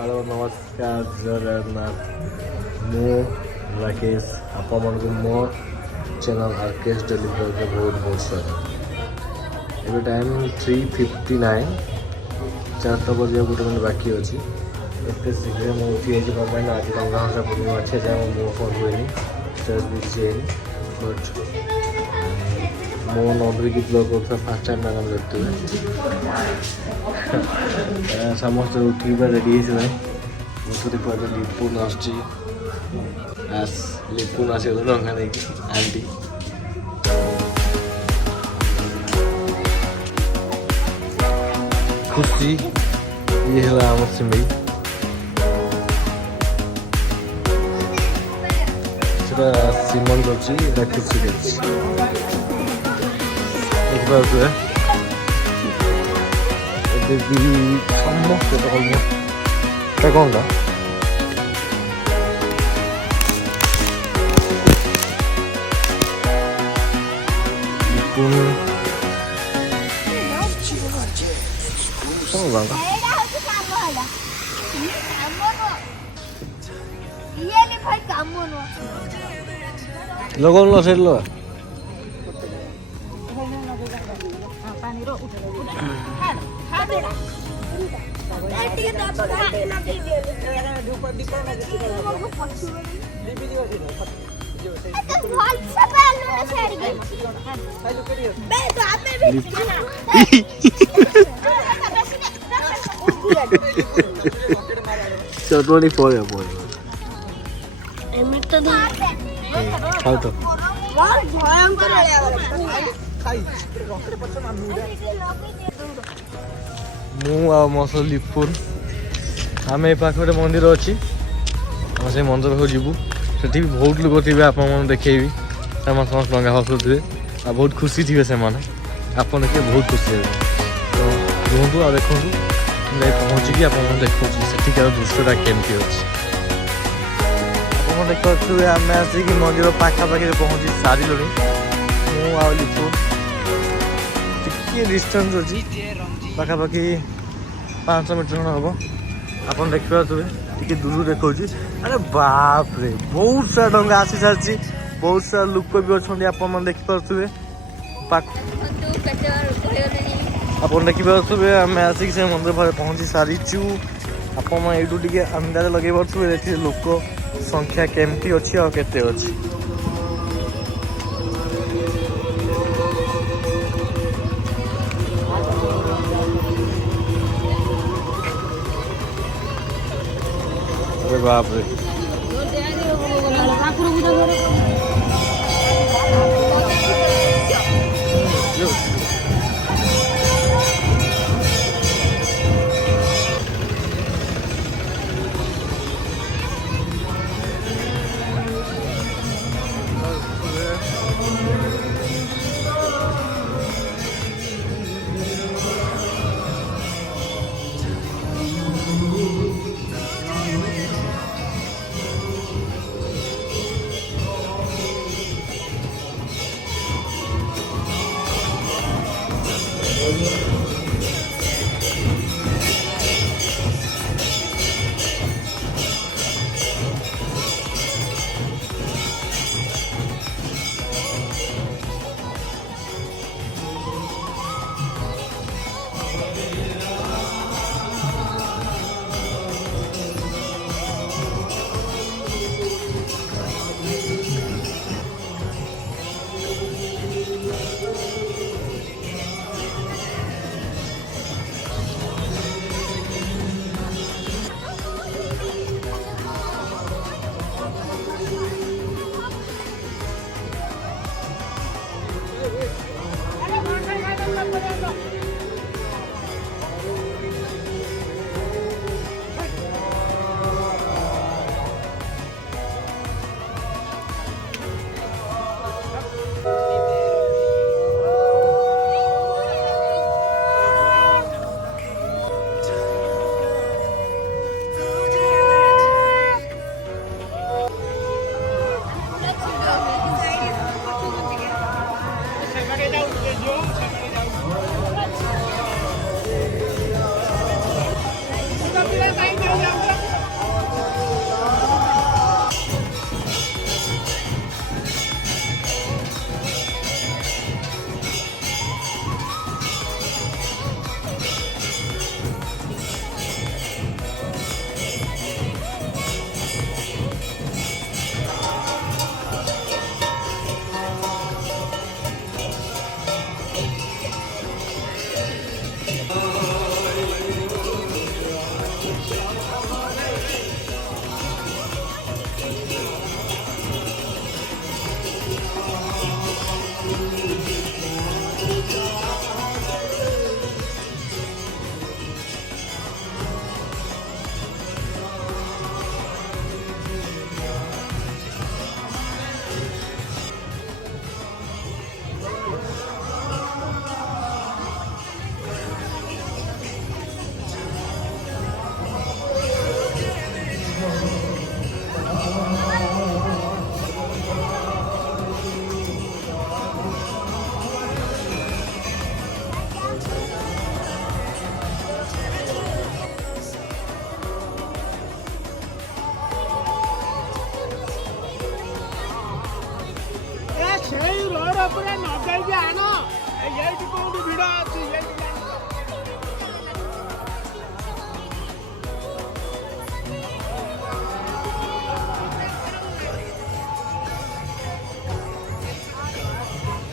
Hello नमस्कार जय जगन्नाथ मु राकेश आपण मो चैनल आरकेश डेलीवर के बहुत बहुत स्वागत। एबे टाइम 3:59 4टा बजे गोटे मिनट बाकी अच्छी एत शीघ्र मुझे उठी जाइए आज गंगा भाषा पूर्णिमा अच्छे जाए मो फोन हुए स्टेज भी किसी बट मो नंबर की ब्लॉग कर फास्ट टाइम ना देखते हुए समस्त उठी रेडी मुझे देखा लिपुन आस लिपुन आस डंगा नहीं आंटी खुशी ये है आम सिमई सीमन कर खुशी देखिए समस्त कौन टा लगन लो सेट लो चटवड़ी पड़े खाओ तो मु आ मस लिपुन आम ए पाखे गोटे मंदिर अच्छी आम से मंदिर को जीवु से बहुत लोग थे आप देखेबी समस्त डंगा हसुवे आ बहुत खुशी थे से आप देखिए बहुत खुशी हे तो रुहतु आ देखु पहुँचिकी आप देखा सेठिकार दृश्यटा केमती अच्छे आप देखुए आम आसिक मंदिर पाखापाखि पहुँची सारू मु लिपुन टे डिस्टेंस अच्छी पाखापाखि 500 मीटर हम आप देखिए टे दूर देखा अरे बाप रे बहुत सारा डंगा आसी सारी बहुत सारा लोक भी अच्छा आप देखिपे आप देखिपे आम आसिक से मंदिर भाई पहुँची सारीचु आप टे अंदाज लगे पारे लोक संख्या केमती अच्छी और केते अच्छी अरे बाप रे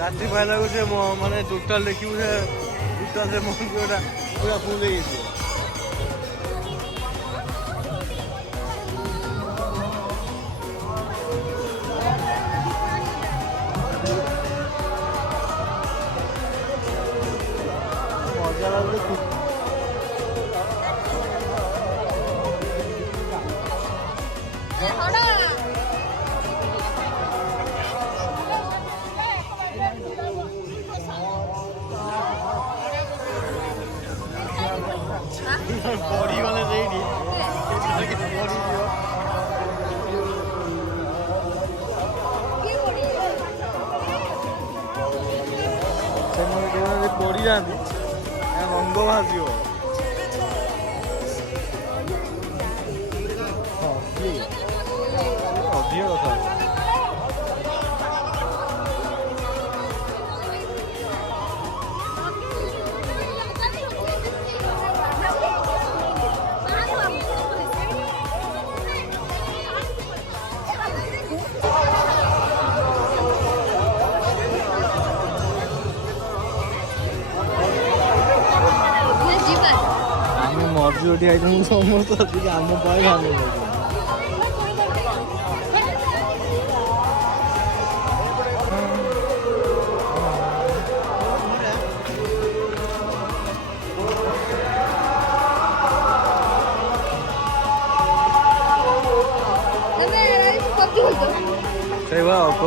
रात्रि पाइला से माने टोटाल देखिए टोटाल से मंदिर पूरा फुल हो मजा लगे बॉडी वाले रेडी पड़ी जाती रंग भाजी अधिक कथा मर्जी आइटम समस्त आम पाई खाने से अल्प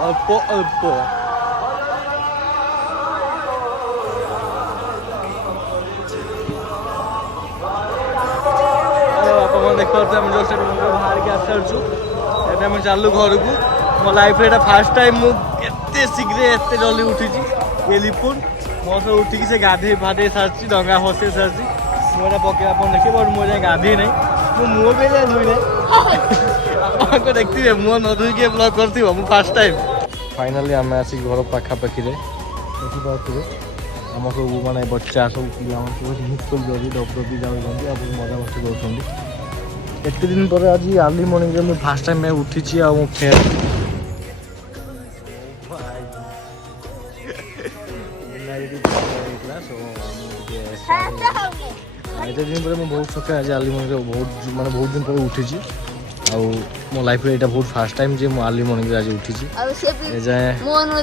अल्प अल्प देखते जस्ट बाहर के आसू ये चलू घर को मो लाइफ फास्ट टाइम मुझे शीघ्र एत जल्दी उठी एलिपुर मो सब उठिकी से गाधे फाधे सारी डंगा हसे सारी मुझे पकड़ा आप देखे बट मुझे गाधे ना मुँह भी धुई ना देखते मुँह न धुई ब्लग कर फास्ट टाइम फाइनाली आम आसिक घर पाखापाखि देखिए आम सब माने बच्चा सब स्कूल डबी जाऊँगी मजा मस्ती कर एत दिन पर आज अर्ली मॉर्निंग में फास्ट टाइम मैं उठी फेर एत दिन पर बहुत सकाଳେ आज अर्ली मॉर्निंग बहुत माने बहुत दिन पर उठी मो लाइफ रे बहुत फास्ट टाइम जे मो अर्ली मॉर्निंग आज उठी जाए मन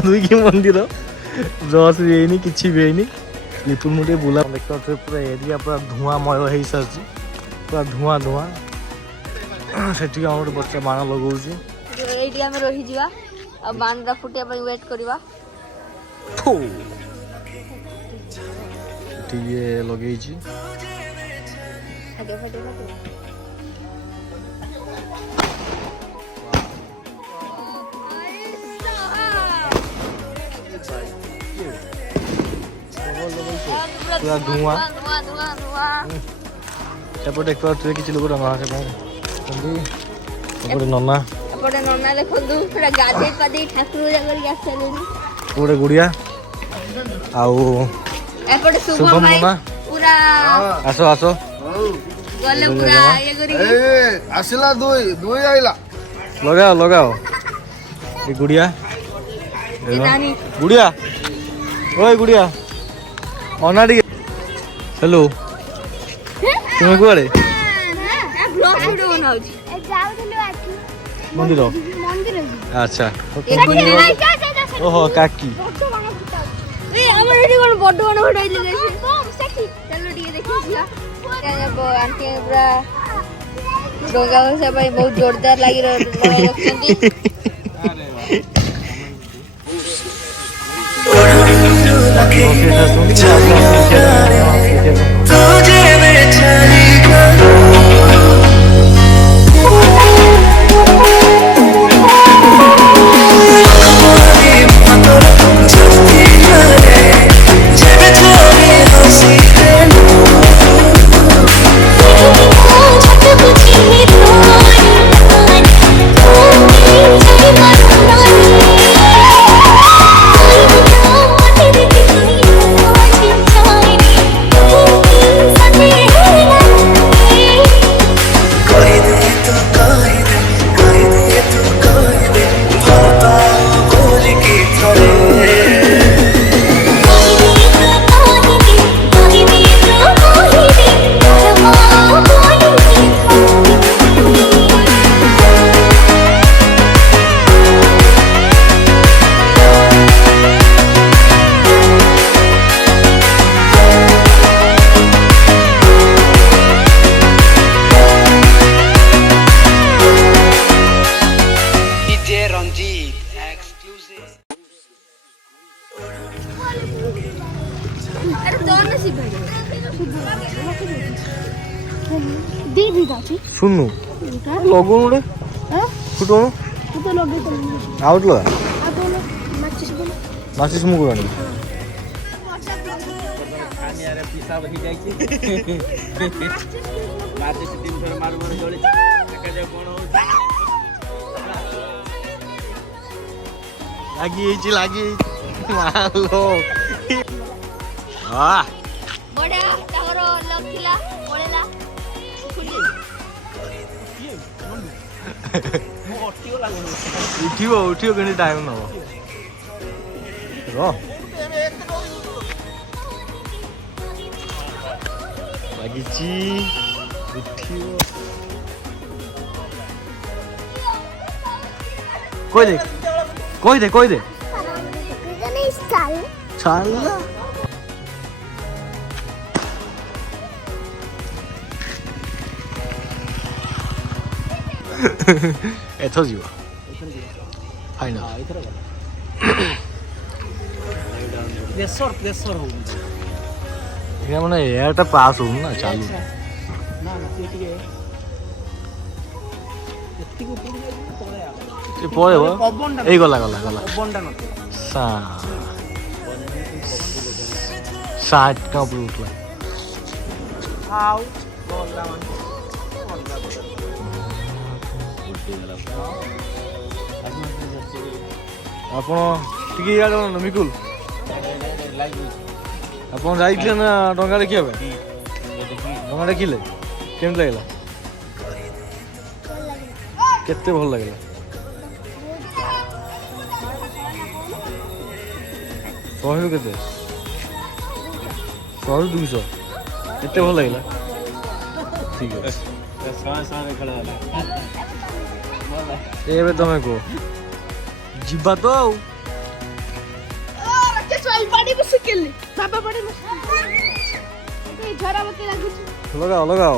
धुई मंदिर ब्रश भी है किसी भी है लिपुर मुझे बुला देखते पूरा एरिया पूरा धुआंमय हो सारी पूरा धुआं धुआं से गोटे बच्चा बाण लगाऊँ रही बाणटा फुटिया वेट करवा लगे पूरा धुआं सेपटे किसी लोग रंगा नना नना देखो पूरा गाधे पाधे ठाकुर पूरे गुड़िया शुभम नना पूरा आसो आसो गले पूरा ये करी आसिला दुई दुई आइला लगाओ लगाओ ये गुड़िया गुड़िया ओए गुड़िया अना टी हेलो तुम कुआड़े मंदिर अच्छा ओहो काकी बहुत जोरदार लगी Thank you. ଶୁଣୁ ଲଗଉନୁ ରେ ଫୁଟଉନୁ ଆଉଟ ଲଗା ମାଚିସ୍ ମୁଁ ଆଣିବି ଲାଗି ମାଲୋ ବଢିଆ ତାଙ୍କର ଲକ୍ ଥିଲା ପଳେଇଲା ଉଠିବ କେମିତି ଟାଇମ୍ ନବ ଲାଗିଛି ଉଠିବ କହିଦେ ଚାଲ ଏଥର ଯିବ ଫାଇନାଲ ପ୍ରେସର ହଉନି ଏଇଟା ମାନେ ଏୟାରଟା ପାସ୍ ହଉନି ନା ଚାଲୁ ପଳେଇବ ଏଇ ଗଲା ଷାଠ ଟଙ୍କା ଉପରେ ଉଠିଲା ଆଉ ଗଲା ଆପଣ ଟିକେ ଇଆଡ଼େ ମିକୁଲ ଆପଣ ଯାଇଥିଲେ ନା ଡଙ୍ଗା ଦେଖିବା ପାଇଁ ଡଙ୍ଗା ଦେଖିଲେ କେମିତି ଲାଗିଲା କେତେ ଭଲ ଲାଗିଲା ଶହେରୁ କେତେ 100ରୁ 200 କେତେ ଭଲ ଲାଗିଲା ଠିକ ଅଛି ଏବେ ତମେ କୁହ ଯିବା ତ ଆଉ ଲଗାଅ